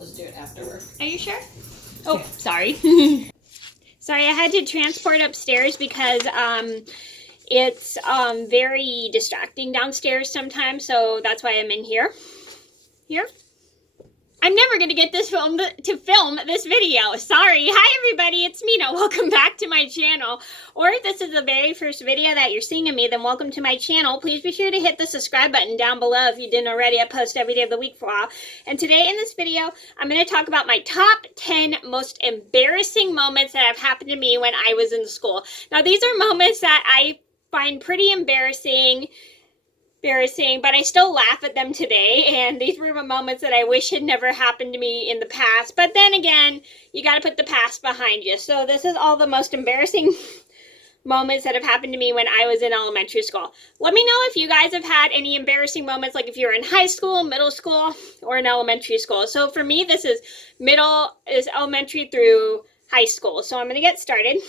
just do it afterward. Are you sure? Oh, sorry. Sorry, I had to transport upstairs because it's very distracting downstairs sometimes, so that's why I'm in here. I'm never going to get this film this video. Sorry. Hi, everybody. It's Mena. Welcome back to my channel. Or if this is the very first video that you're seeing of me, then welcome to my channel. Please be sure to hit the subscribe button down below if you didn't already. I post every day of the week for a while. And today in this video, I'm going to talk about my top 10 most embarrassing moments that have happened to me when I was in school. Now, these are moments that I find pretty embarrassing, but I still laugh at them today, and these were moments that I wish had never happened to me in the past. But then again, you got to put the past behind you. So this is all the most embarrassing moments that have happened to me when I was in elementary school. Let me know if you guys have had any embarrassing moments, like if you're in high school, middle school, or in elementary school. So for me, this is elementary through high school. So I'm going to get started.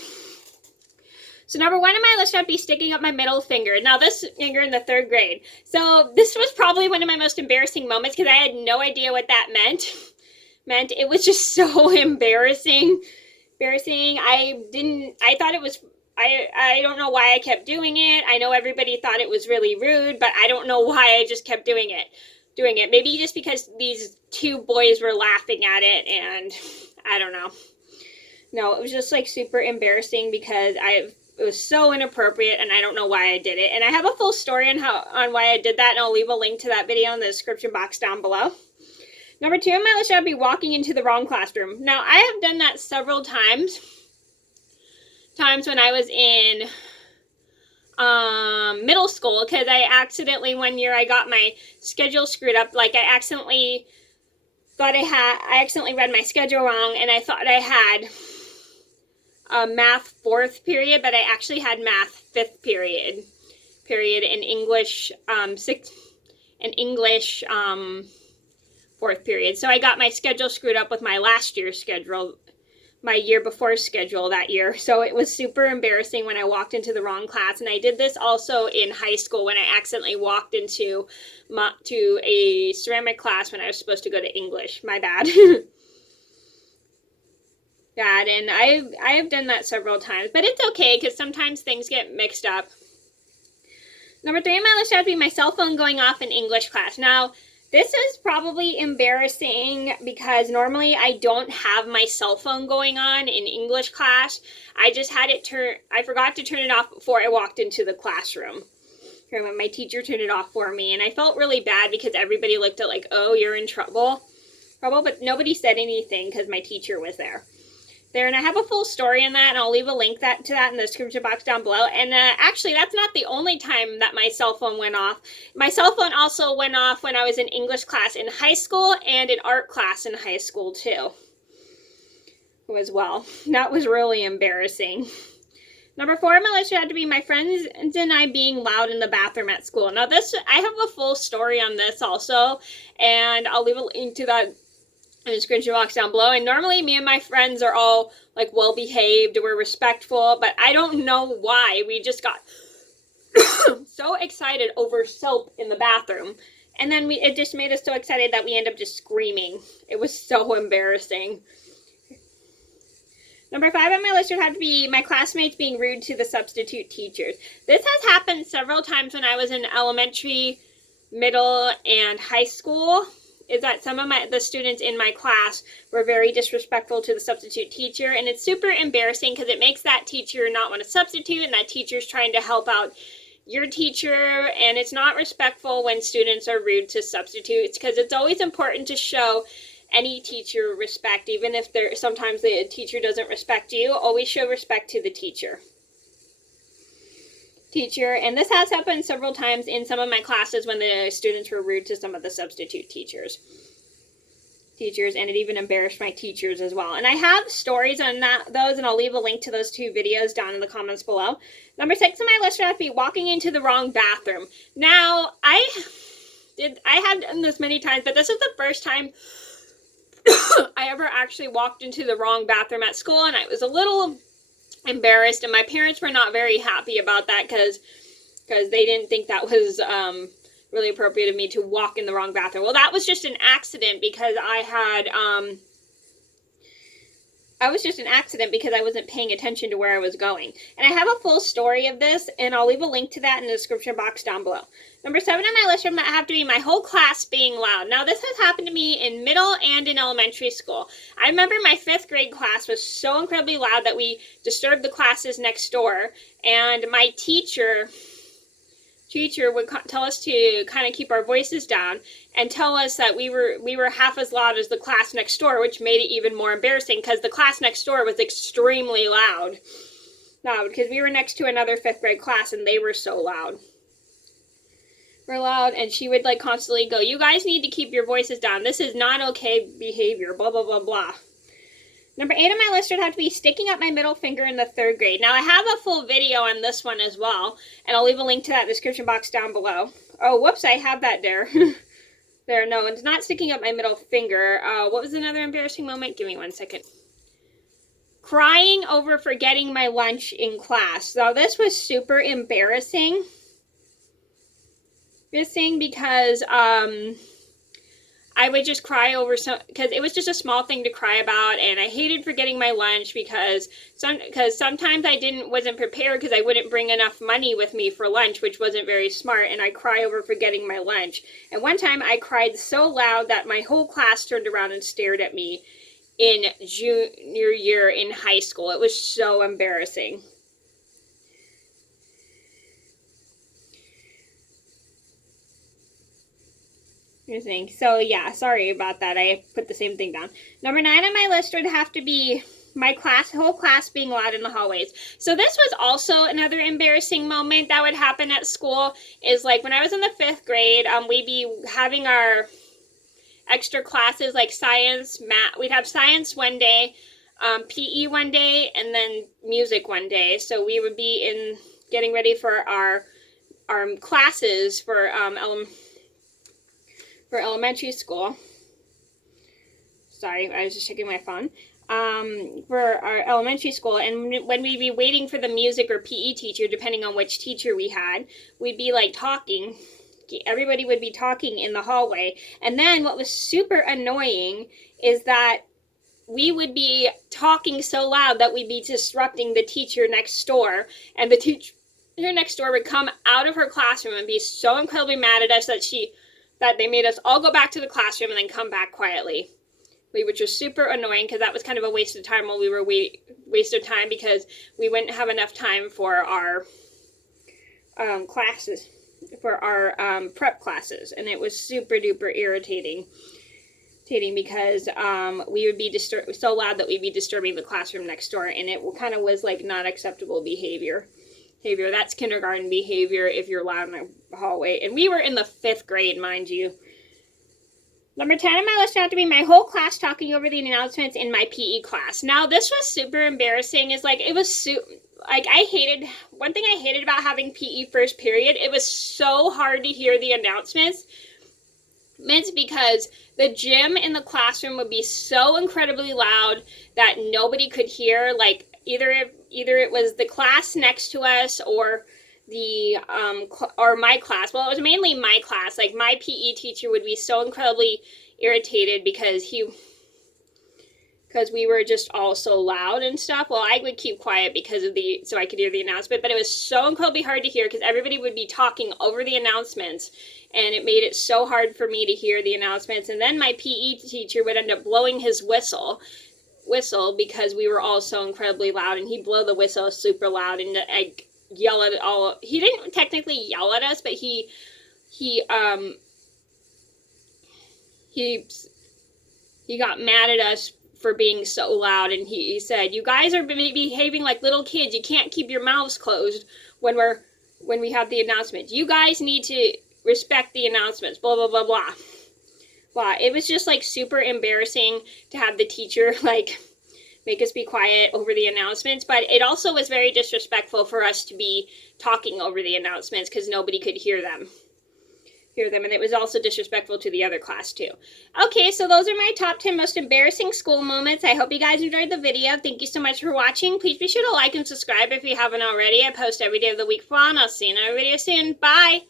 So number one on my list would be sticking up my middle finger. Now this finger in the 3rd grade. So this was probably one of my most embarrassing moments because I had no idea what that meant. It was just so embarrassing. I thought it was, I don't know why I kept doing it. I know everybody thought it was really rude, but I don't know why I just kept doing it. Maybe just because these 2 boys were laughing at it, and I don't know. No, it was just like super embarrassing because it was so inappropriate, and I don't know why I did it. And I have a full story on why I did that, and I'll leave a link to that video in the description box down below. Number 2 on my list would be walking into the wrong classroom. Now, I have done that several times when I was in middle school, because I accidentally, one year, I got my schedule screwed up. Like, I accidentally read my schedule wrong, and I thought I had math 4th period, but I actually had math 5th period in English 4th period. So I got my schedule screwed up with my last year's schedule, my year before schedule that year. So it was super embarrassing when I walked into the wrong class. And I did this also in high school when I accidentally walked into a ceramic class when I was supposed to go to English. My bad. Bad, and I have done that several times, but it's okay because sometimes things get mixed up. Number 3 on my list would be my cell phone going off in English class. Now, this is probably embarrassing because normally I don't have my cell phone going on in English class. I just had it I forgot to turn it off before I walked into the classroom. My teacher turned it off for me, and I felt really bad because everybody looked at like, oh, you're in trouble, but nobody said anything because my teacher was there. And I have a full story on that, and I'll leave a link to that in the description box down below. And actually, that's not the only time that my cell phone went off. My cell phone also went off when I was in English class in high school and in art class in high school, too, as well. That was really embarrassing. Number 4 on my list had to be my friends and I being loud in the bathroom at school. Now, I have a full story on this also, and I'll leave a link to that in the description box down below. And normally me and my friends are all like well behaved, we're respectful, but I don't know why we just got so excited over soap in the bathroom, and then it just made us so excited that we ended up just screaming. It was so embarrassing. Number 5 on my list would have to be my classmates being rude to the substitute teachers. This has happened several times when I was in elementary, middle, and high school. Is that some of the students in my class were very disrespectful to the substitute teacher, and it's super embarrassing because it makes that teacher not want to substitute, and that teacher's trying to help out your teacher, and it's not respectful when students are rude to substitutes, because it's always important to show any teacher respect, even if sometimes the teacher doesn't respect you. Always show respect to the teacher. And this has happened several times in some of my classes when the students were rude to some of the substitute teachers, and it even embarrassed my teachers as well. And I have stories on those, and I'll leave a link to those 2 videos down in the comments below. Number 6 on my list would have to be walking into the wrong bathroom. Now, I have done this many times, but this is the first time I ever actually walked into the wrong bathroom at school, and I was a little embarrassed, and my parents were not very happy about that because they didn't think that was really appropriate of me to walk in the wrong bathroom. Well, that was just an accident because I wasn't paying attention to where I was going. And I have a full story of this, and I'll leave a link to that in the description box down below. Number 7 on my list would have to be my whole class being loud. Now, this has happened to me in middle and in elementary school. I remember my 5th grade class was so incredibly loud that we disturbed the classes next door, and my teacher would tell us to kind of keep our voices down and tell us that we were half as loud as the class next door, which made it even more embarrassing because the class next door was extremely loud. Now, because we were next to another 5th grade class and they were so loud. We're loud, and she would like constantly go, "You guys need to keep your voices down. This is not okay behavior, blah, blah, blah, blah." Number 8 on my list would have to be sticking up my middle finger in the 3rd grade. Now, I have a full video on this one as well, and I'll leave a link to that in the description box down below. Oh, whoops, I have that there. There, no, it's not sticking up my middle finger. What was another embarrassing moment? Give me 1 second. Crying over forgetting my lunch in class. Now, this was super embarrassing. Because I would just cry over because it was just a small thing to cry about, and I hated forgetting my lunch because sometimes I wasn't prepared because I wouldn't bring enough money with me for lunch, which wasn't very smart, and I cry over forgetting my lunch. And one time I cried so loud that my whole class turned around and stared at me in junior year in high school. It was so embarrassing. So yeah, sorry about that. I put the same thing down. Number 9 on my list would have to be my whole class being loud in the hallways. So this was also another embarrassing moment that would happen at school, is like when I was in the 5th grade, we'd be having our extra classes like science, math. We'd have science one day, PE one day, and then music one day. So we would be getting ready for our classes for elementary school. Sorry, I was just checking my phone. For our elementary school, and when we'd be waiting for the music or PE teacher, depending on which teacher we had, we'd be like talking. Everybody would be talking in the hallway. And then what was super annoying is that we would be talking so loud that we'd be disrupting the teacher next door, and the teacher next door would come out of her classroom and be so incredibly mad at us that they made us all go back to the classroom and then come back quietly, which was super annoying because that was kind of a waste of time while we were wasted time because we wouldn't have enough time for our classes, for our prep classes, and it was super duper irritating because we would be so loud that we'd be disturbing the classroom next door, and it kind of was like not acceptable behavior. That's kindergarten behavior if you're loud in the hallway. And we were in the 5th grade, mind you. Number 10 on my list had to be my whole class talking over the announcements in my PE class. Now, this was super embarrassing. One thing I hated about having PE first period, it was so hard to hear the announcements. Because the gym in the classroom would be so incredibly loud that nobody could hear, like, either it was the class next to us or my class. Well, it was mainly my class. Like, my PE teacher would be so incredibly irritated because we were just all so loud and stuff. Well, I would keep quiet so I could hear the announcement, but it was so incredibly hard to hear because everybody would be talking over the announcements, and it made it so hard for me to hear the announcements. And then my PE teacher would end up blowing his whistle because we were all so incredibly loud, and he'd blow the whistle super loud and yell at all. He didn't technically yell at us, but he got mad at us for being so loud, and he said, "You guys are behaving like little kids. You can't keep your mouths closed when we have the announcements. You guys need to respect the announcements, blah, blah, blah, blah." Wow, it was just like super embarrassing to have the teacher like make us be quiet over the announcements, but it also was very disrespectful for us to be talking over the announcements because nobody could hear them, and it was also disrespectful to the other class too. Okay, so those are my top 10 most embarrassing school moments. I hope you guys enjoyed the video. Thank you so much for watching. Please be sure to like and subscribe if you haven't already. I post every day of the week for fun. I'll see you in another video soon. Bye!